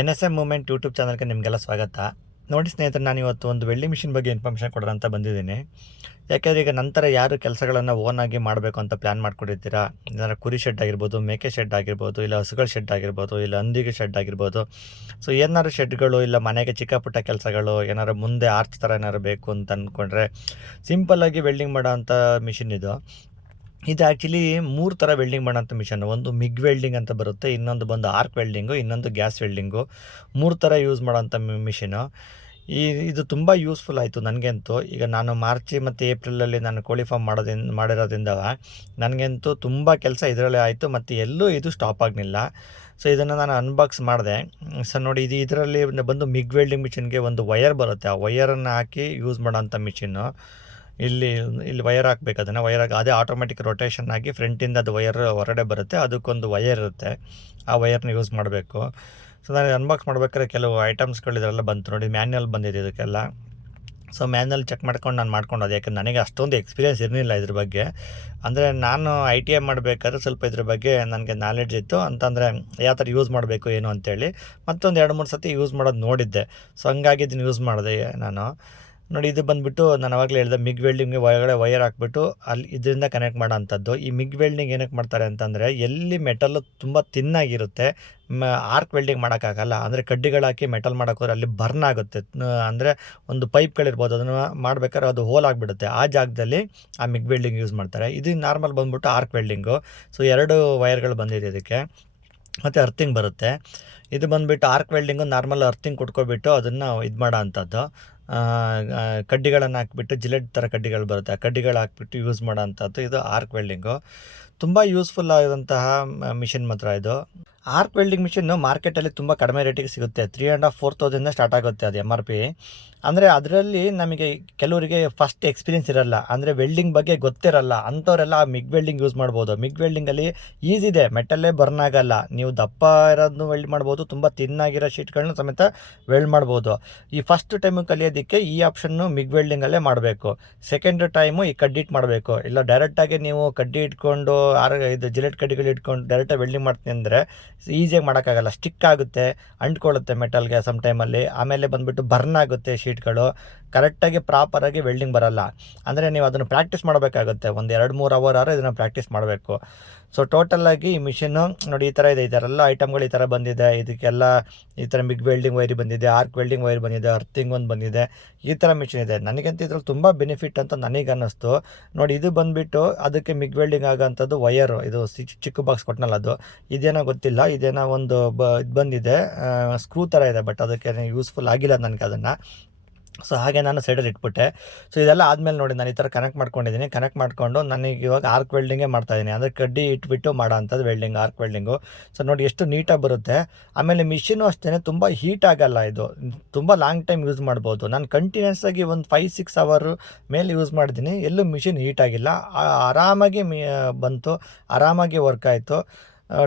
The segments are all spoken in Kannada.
N S M moment YouTube ಚಾನಲ್ಗೆ ನಿಮಗೆಲ್ಲ ಸ್ವಾಗತ. ನೋಡಿ ಸ್ನೇಹಿತರೆ, ನಾನು ಇವತ್ತು ಒಂದು ವೆಲ್ಡಿಂಗ್ ಮಿಷಿನ್ ಬಗ್ಗೆ ಇನ್ಫಾರ್ಮೇಷನ್ ಕೊಡೋಣ ಅಂತ ಬಂದಿದ್ದೀನಿ. ಯಾಕೆಂದರೆ ಈಗ ನಂತರ ಯಾರು ಕೆಲಸಗಳನ್ನು ಓನಾಗಿ ಮಾಡಬೇಕು ಅಂತ ಪ್ಲ್ಯಾನ್ ಮಾಡ್ಕೊಂಡಿರ್ತೀರಾ? ಏನಾರ ಕುರಿ ಶೆಡ್ ಆಗಿರ್ಬೋದು, ಮೇಕೆ ಶೆಡ್ ಆಗಿರ್ಬೋದು, ಇಲ್ಲ ಹಸುಗಳ ಶೆಡ್ ಆಗಿರ್ಬೋದು, ಇಲ್ಲ ಹಂದಿಗೆ ಶೆಡ್ ಆಗಿರ್ಬೋದು. ಸೊ ಏನಾದ್ರು ಶೆಡ್ಗಳು ಇಲ್ಲ ಮನೆಗೆ ಚಿಕ್ಕ ಪುಟ್ಟ ಕೆಲಸಗಳು ಏನಾರು ಮುಂದೆ ಆರ್ಚ್ ಥರ ಏನಾರು ಬೇಕು ಅಂತ ಅಂದ್ಕೊಂಡ್ರೆ ಸಿಂಪಲ್ಲಾಗಿ ವೆಲ್ಡಿಂಗ್ ಮಾಡೋ ಅಂಥ ಮಿಷಿನ್ ಇದು. ಇದು ಆ್ಯಕ್ಚುಲಿ ಮೂರು ಥರ ವೆಲ್ಡಿಂಗ್ ಮಾಡೋಂಥ ಮಿಷನ್ ಒಂದು ಮಿಗ್ ವೆಲ್ಡಿಂಗ್ ಅಂತ ಬರುತ್ತೆ, ಇನ್ನೊಂದು ಬಂದು ಆರ್ಕ್ ವೆಲ್ಡಿಂಗು ಇನ್ನೊಂದು ಗ್ಯಾಸ್ ವೆಲ್ಡಿಂಗು ಮೂರು ಥರ ಯೂಸ್ ಮಾಡೋಂಥ ಮಿಷಿನು ಈ, ಇದು ತುಂಬ ಯೂಸ್ಫುಲ್ ಆಯಿತು ನನಗಂತೂ. ಈಗ ನಾನು ಮಾರ್ಚ್ ಮತ್ತು ಏಪ್ರಿಲಲ್ಲಿ ನಾನು ಕೋಳಿ ಫಾರ್ಮ್ ಮಾಡೋದ್ರಿಂದ ಮಾಡಿರೋದ್ರಿಂದ ನನಗಂತೂ ತುಂಬ ಕೆಲಸ ಇದರಲ್ಲೇ ಆಯಿತು, ಮತ್ತು ಎಲ್ಲೂ ಇದು ಸ್ಟಾಪ್ ಆಗಲಿಲ್ಲ. ಸೊ ಇದನ್ನು ನಾನು ಅನ್ಬಾಕ್ಸ್ ಮಾಡಿದೆ. ಸೊ ನೋಡಿ ಇದು ಇದರಲ್ಲಿ ಬಂದು ಮಿಗ್ ವೆಲ್ಡಿಂಗ್ ಮಿಷಿನ್ಗೆ ಒಂದು ವಯರ್ ಬರುತ್ತೆ. ಆ ವಯರನ್ನು ಹಾಕಿ ಯೂಸ್ ಮಾಡೋಂಥ ಮಿಷಿನ್ನು ಇಲ್ಲಿ ಇಲ್ಲಿ ವಯರ್ ಹಾಕ್ಬೇಕು, ಅದನ್ನು ವಯರ್ ಹಾಕಿ, ಅದೇ ಆಟೋಮೆಟಿಕ್ ರೊಟೇಷನ್ ಆಗಿ ಫ್ರಂಟಿಂದ ಅದು ವಯರ್ ಹೊರಗಡೆ ಬರುತ್ತೆ, ಅದಕ್ಕೊಂದು ವಯರ್ ಇರುತ್ತೆ, ಆ ವಯರ್ನ ಯೂಸ್ ಮಾಡಬೇಕು. ಸೊ ನಾನು ಅನ್ಬಾಕ್ಸ್ ಮಾಡ್ಬೇಕಾದ್ರೆ ಕೆಲವು ಐಟಮ್ಸ್ಗಳು ಇದರೆಲ್ಲ ಬಂತು ನೋಡಿ ಮ್ಯಾನ್ಯಲ್ ಬಂದಿದೆ ಇದಕ್ಕೆಲ್ಲ. ಸೊ ಮ್ಯಾನ್ಯಲ್ ಚೆಕ್ ಮಾಡ್ಕೊಂಡು ನಾನು ಮಾಡ್ಕೊಂಡು ಅದು ಯಾಕಂದ್ರೆ ನನಗೆ ಅಷ್ಟೊಂದು ಎಕ್ಸ್ಪೀರಿಯನ್ಸ್ ಇರಲಿಲ್ಲ ಇದ್ರ ಬಗ್ಗೆ. ಅಂದರೆ ನಾನು ಐ ಟಿ ಐ ಮಾಡಬೇಕಾದ್ರೆ ಸ್ವಲ್ಪ ಇದ್ರ ಬಗ್ಗೆ ನನಗೆ ನಾಲೆಡ್ಜ್ ಇತ್ತು, ಅಂತಂದರೆ ಯಾವ ಥರ ಯೂಸ್ ಮಾಡಬೇಕು, ಏನು ಅಂತೇಳಿ ಮತ್ತೊಂದು ಎರಡು ಮೂರು ಸತಿ ಯೂಸ್ ಮಾಡೋದು ನೋಡಿದ್ದೆ. ಸೊ ಹಂಗಾಗಿ ಇದನ್ನು ಯೂಸ್ ಮಾಡಿದೆ ನಾನು. ನೋಡಿ, ಇದು ಬಂದುಬಿಟ್ಟು ನಾನು ಆವಾಗಲೇ ಹೇಳಿದೆ ಮಿಗ್ ವೆಲ್ಡಿಂಗ್ಗೆ ಒಳಗಡೆ ವೈರ್ ಹಾಕ್ಬಿಟ್ಟು ಅಲ್ಲಿ ಇದರಿಂದ ಕನೆಕ್ಟ್ ಮಾಡೋ ಅಂಥದ್ದು ಈ ಮಿಗ್ ವೆಲ್ಡಿಂಗ್ ಏನಕ್ಕೆ ಮಾಡ್ತಾರೆ ಅಂತಂದರೆ, ಎಲ್ಲಿ ಮೆಟಲ್ ತುಂಬ ತಿನ್ನಾಗಿರುತ್ತೆ ಆರ್ಕ್ ವೆಲ್ಡಿಂಗ್ ಮಾಡೋಕ್ಕಾಗಲ್ಲ. ಅಂದರೆ ಕಡ್ಡಿಗಳು ಹಾಕಿ ಮೆಟಲ್ ಮಾಡೋಕ್ಕೋದ್ರೆ ಅಲ್ಲಿ ಬರ್ನ್ ಆಗುತ್ತೆ. ಅಂದರೆ ಒಂದು ಪೈಪ್ಗಳಿರ್ಬೋದು ಅದನ್ನು ಮಾಡಬೇಕಾದ್ರೆ ಅದು ಹೋಲ್ ಆಗಿಬಿಡುತ್ತೆ. ಆ ಜಾಗದಲ್ಲಿ ಆ ಮಿಗ್ ವೆಲ್ಡಿಂಗ್ ಯೂಸ್ ಮಾಡ್ತಾರೆ. ಇದು ನಾರ್ಮಲ್ ಬಂದ್ಬಿಟ್ಟು ಆರ್ಕ್ ವೆಲ್ಡಿಂಗು ಸೊ ಎರಡು ವೈರ್ಗಳು ಬಂದಿದೆ ಇದಕ್ಕೆ. ಮತ್ತು ಅರ್ಥಿಂಗ್ ಬರುತ್ತೆ. ಇದು ಬಂದುಬಿಟ್ಟು ಆರ್ಕ್ ವೆಲ್ಡಿಂಗು ನಾರ್ಮಲ್ ಅರ್ಥಿಂಗ್ ಕೊಟ್ಕೊಬಿಟ್ಟು ಅದನ್ನು ಇದು ಮಾಡೋ ಅಂಥದ್ದು ಕಡ್ಡಿಗಳನ್ನು ಹಾಕ್ಬಿಟ್ಟು ಜಿಲೆಟ್ ಥರ ಕಡ್ಡಿಗಳು ಬರುತ್ತೆ. ಆ ಕಡ್ಡಿಗಳು ಹಾಕ್ಬಿಟ್ಟು ಯೂಸ್ ಮಾಡೋ ಅಂಥದ್ದು ಇದು ಆರ್ಕ್ ವೆಲ್ಡಿಂಗು ತುಂಬ ಯೂಸ್ಫುಲ್ ಆದಂತಹ ಮಿಷಿನ್ ಮಾತ್ರ ಇದು. ಆರ್ಕ್ ವೆಲ್ಡಿಂಗ್ ಮಿಷಿನ್ನು ಮಾರ್ಕೆಟಲ್ಲಿ ತುಂಬ ಕಡಿಮೆ ರೇಟಿಗೆ ಸಿಗುತ್ತೆ. ತ್ರೀ ಆ್ಯಂಡ್ ಆಫ್ ಫೋರ್ ತೌಸಂಡಿಂದ ಸ್ಟಾರ್ಟ್ ಆಗುತ್ತೆ ಅದು ಎಂ ಆರ್ ಪಿ ಅಂದರೆ ಅದರಲ್ಲಿ ನಮಗೆ ಕೆಲವರಿಗೆ ಫಸ್ಟ್ ಎಕ್ಸ್ಪೀರಿಯನ್ಸ್ ಇರಲ್ಲ. ಅಂದರೆ ವೆಲ್ಡಿಂಗ್ ಬಗ್ಗೆ ಗೊತ್ತಿರಲ್ಲ. ಅಂಥವರೆಲ್ಲ ಮಿಗ್ ವೆಲ್ಡಿಂಗ್ ಯೂಸ್ ಮಾಡ್ಬೋದು. ಮಿಗ್ ವೆಲ್ಡಿಂಗಲ್ಲಿ ಈಸಿ ಇದೆ. ಮೆಟಲ್ಲೇ ಬರ್ನ್ ಆಗಲ್ಲ. ನೀವು ದಪ್ಪ ಇರೋದನ್ನು ವೆಲ್ಡ್ ಮಾಡ್ಬೋದು. ತುಂಬ ತಿನ್ನಾಗಿರೋ ಶೀಟ್ಗಳನ್ನ ಸಮೇತ ವೆಲ್ಡ್ ಮಾಡ್ಬೋದು. ಈ ಫಸ್ಟ್ ಟೈಮ್ ಕಲಿಯೋದಕ್ಕೆ ಈ ಆಪ್ಷನ್ನು ಮಿಗ್ ವೆಲ್ಡಿಂಗಲ್ಲೇ ಮಾಡಬೇಕು. ಸೆಕೆಂಡ್ ಟೈಮು ಈ ಕಡ್ಡಿ ಮಾಡಬೇಕು. ಇಲ್ಲ ಡೈರೆಕ್ಟಾಗಿ ನೀವು ಕಡ್ಡಿ ಇಟ್ಕೊಂಡು ಆರ, ಇದು ಜಿಲೆಟ್ ಕಡ್ಡಿಗಳು ಇಟ್ಕೊಂಡು ಡೈರೆಕ್ಟಾಗಿ ವೆಲ್ಡಿಂಗ್ ಮಾಡ್ತೀನಿ ಅಂದರೆ ಈಸಿಯಾಗಿ ಮಾಡೋಕ್ಕಾಗಲ್ಲ. ಸ್ಟಿಕ್ ಆಗುತ್ತೆ, ಅಂಟ್ಕೊಳ್ಳುತ್ತೆ ಮೆಟಲ್ಗೆ ಸಮ್ ಟೈಮಲ್ಲಿ ಆಮೇಲೆ ಬಂದುಬಿಟ್ಟು ಬರ್ನ್ ಆಗುತ್ತೆ ಶೀಟ್ಗಳು. ಕರೆಕ್ಟಾಗಿ ಪ್ರಾಪರಾಗಿ ವೆಲ್ಡಿಂಗ್ ಬರಲ್ಲ. ಅಂದರೆ ನೀವು ಅದನ್ನು ಪ್ರಾಕ್ಟೀಸ್ ಮಾಡಬೇಕಾಗುತ್ತೆ. ಒಂದು ಎರಡು ಮೂರು ಅವರ್ ಆರು ಇದನ್ನು ಪ್ರಾಕ್ಟೀಸ್ ಮಾಡಬೇಕು. ಸೊ ಆಗಿ ಈ ಮಿಷಿನ್ನು ನೋಡಿ, ಈ ಥರ ಇದೆ, ಈ ಥರ ಎಲ್ಲ ಐಟಮ್ಗಳು ಈ ಥರ ಬಂದಿದೆ. ಇದಕ್ಕೆಲ್ಲ ಈ ಥರ ಮಿಗ್ ವೆಲ್ಡಿಂಗ್ ವೈರ್ ಬಂದಿದೆ ಆರ್ಕ್ ವೆಲ್ಡಿಂಗ್ ವೈರ್ ಬಂದಿದೆ ಅರ್ಥಿಂಗ್ ಒಂದು ಬಂದಿದೆ. ಈ ಥರ ಮಿಷಿನ್ ಇದೆ. ನನಗಂತ ಇದ್ರಲ್ಲಿ ತುಂಬ ಬೆನಿಫಿಟ್ ಅಂತ ನನಗೆ ಅನ್ನಿಸ್ತು ನೋಡಿ, ಇದು ಬಂದುಬಿಟ್ಟು ಅದಕ್ಕೆ ಮಿಗ್ ವೆಲ್ಡಿಂಗ್ ಆಗೋಂಥದ್ದು ವಯರು ಇದು ಚಿಕ್ಕ ಬಾಕ್ಸ್ ಕೊಟ್ಟನಲ್ಲ ಅದು. ಇದೇನೋ ಗೊತ್ತಿಲ್ಲ, ಇದೇನೋ ಒಂದು ಬ, ಇದು ಬಂದಿದೆ. ಸ್ಕ್ರೂ ಥರ ಇದೆ ಬಟ್ ಅದಕ್ಕೆ ಯೂಸ್ಫುಲ್ ಆಗಿಲ್ಲ ನನಗೆ ಅದನ್ನು. ಸೊ ಹಾಗೆ ನಾನು ಸೈಡಲ್ಲಿ ಇಟ್ಬಿಟ್ಟೆ. ಸೊ ಇದೆಲ್ಲ ಆದಮೇಲೆ ನೋಡಿ ನಾನು ಈ ಥರ ಕನೆಕ್ಟ್ ಮಾಡ್ಕೊಂಡಿದ್ದೀನಿ. ಕನೆಕ್ಟ್ ಮಾಡಿಕೊಂಡು ನನಗೆ ಇವಾಗ ಆರ್ಕ್ ವೆಲ್ಡಿಂಗೇ ಮಾಡ್ತಾಯಿದ್ದೀನಿ ಅಂದರೆ ಕಡ್ಡಿ ಇಟ್ಬಿಟ್ಟು ಮಾಡೋ ಅಂಥದ್ದು ವೆಲ್ಡಿಂಗ್ ಆರ್ಕ್ ವೆಲ್ಡಿಂಗು ಸೊ ನೋಡಿ ಎಷ್ಟು ನೀಟಾಗಿ ಬರುತ್ತೆ. ಆಮೇಲೆ ಮಿಷಿನು ಅಷ್ಟೇ ತುಂಬ ಹೀಟ್ ಆಗಲ್ಲ ಇದು. ತುಂಬ ಲಾಂಗ್ ಟೈಮ್ ಯೂಸ್ ಮಾಡ್ಬೋದು. ನಾನು ಕಂಟಿನ್ಯೂಸ್ ಆಗಿ ಒಂದು ಫೈವ್ ಸಿಕ್ಸ್ ಅವರು ಮೇಲೆ ಯೂಸ್ ಮಾಡಿದ್ದೀನಿ ಎಲ್ಲೂ ಮಿಷಿನ್ ಹೀಟ್ ಆಗಿಲ್ಲ. ಆರಾಮಾಗಿ ಬಂತು. ಆರಾಮಾಗಿ ವರ್ಕ್ ಆಯಿತು.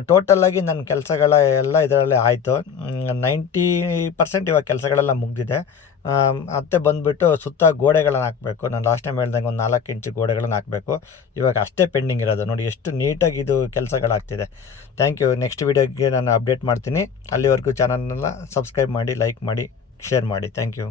ಟೋಟಲಾಗಿ ನನ್ನ ಕೆಲಸಗಳ ಎಲ್ಲ ಇದರಲ್ಲೇ ಆಯಿತು. ನೈಂಟಿ ಪರ್ಸೆಂಟ್ ಇವಾಗ ಕೆಲಸಗಳೆಲ್ಲ ಮುಗಿದಿದೆ. ಮತ್ತೆ ಬಂದುಬಿಟ್ಟು ಸುತ್ತ ಗೋಡೆಗಳನ್ನು ಹಾಕಬೇಕು. ನಾನು ಲಾಸ್ಟ್ ಟೈಮ್ ಹೇಳ್ದಂಗೆ ಒಂದು ನಾಲ್ಕು ಇಂಚು ಗೋಡೆಗಳನ್ನು ಹಾಕಬೇಕು. ಇವಾಗ ಅಷ್ಟೇ ಪೆಂಡಿಂಗ್ ಇರೋದು. ನೋಡಿ, ಎಷ್ಟು ನೀಟಾಗಿ ಇದು ಕೆಲಸಗಳಾಗ್ತಿದೆ. ಥ್ಯಾಂಕ್ ಯು ನೆಕ್ಸ್ಟ್ ವೀಡಿಯೋಗೆ ನಾನು ಅಪ್ಡೇಟ್ ಮಾಡ್ತೀನಿ. ಅಲ್ಲಿವರೆಗೂ ಚಾನಲ್ನೆಲ್ಲ ಸಬ್ಸ್ಕ್ರೈಬ್ ಮಾಡಿ ಲೈಕ್ ಮಾಡಿ ಶೇರ್ ಮಾಡಿ. Thank you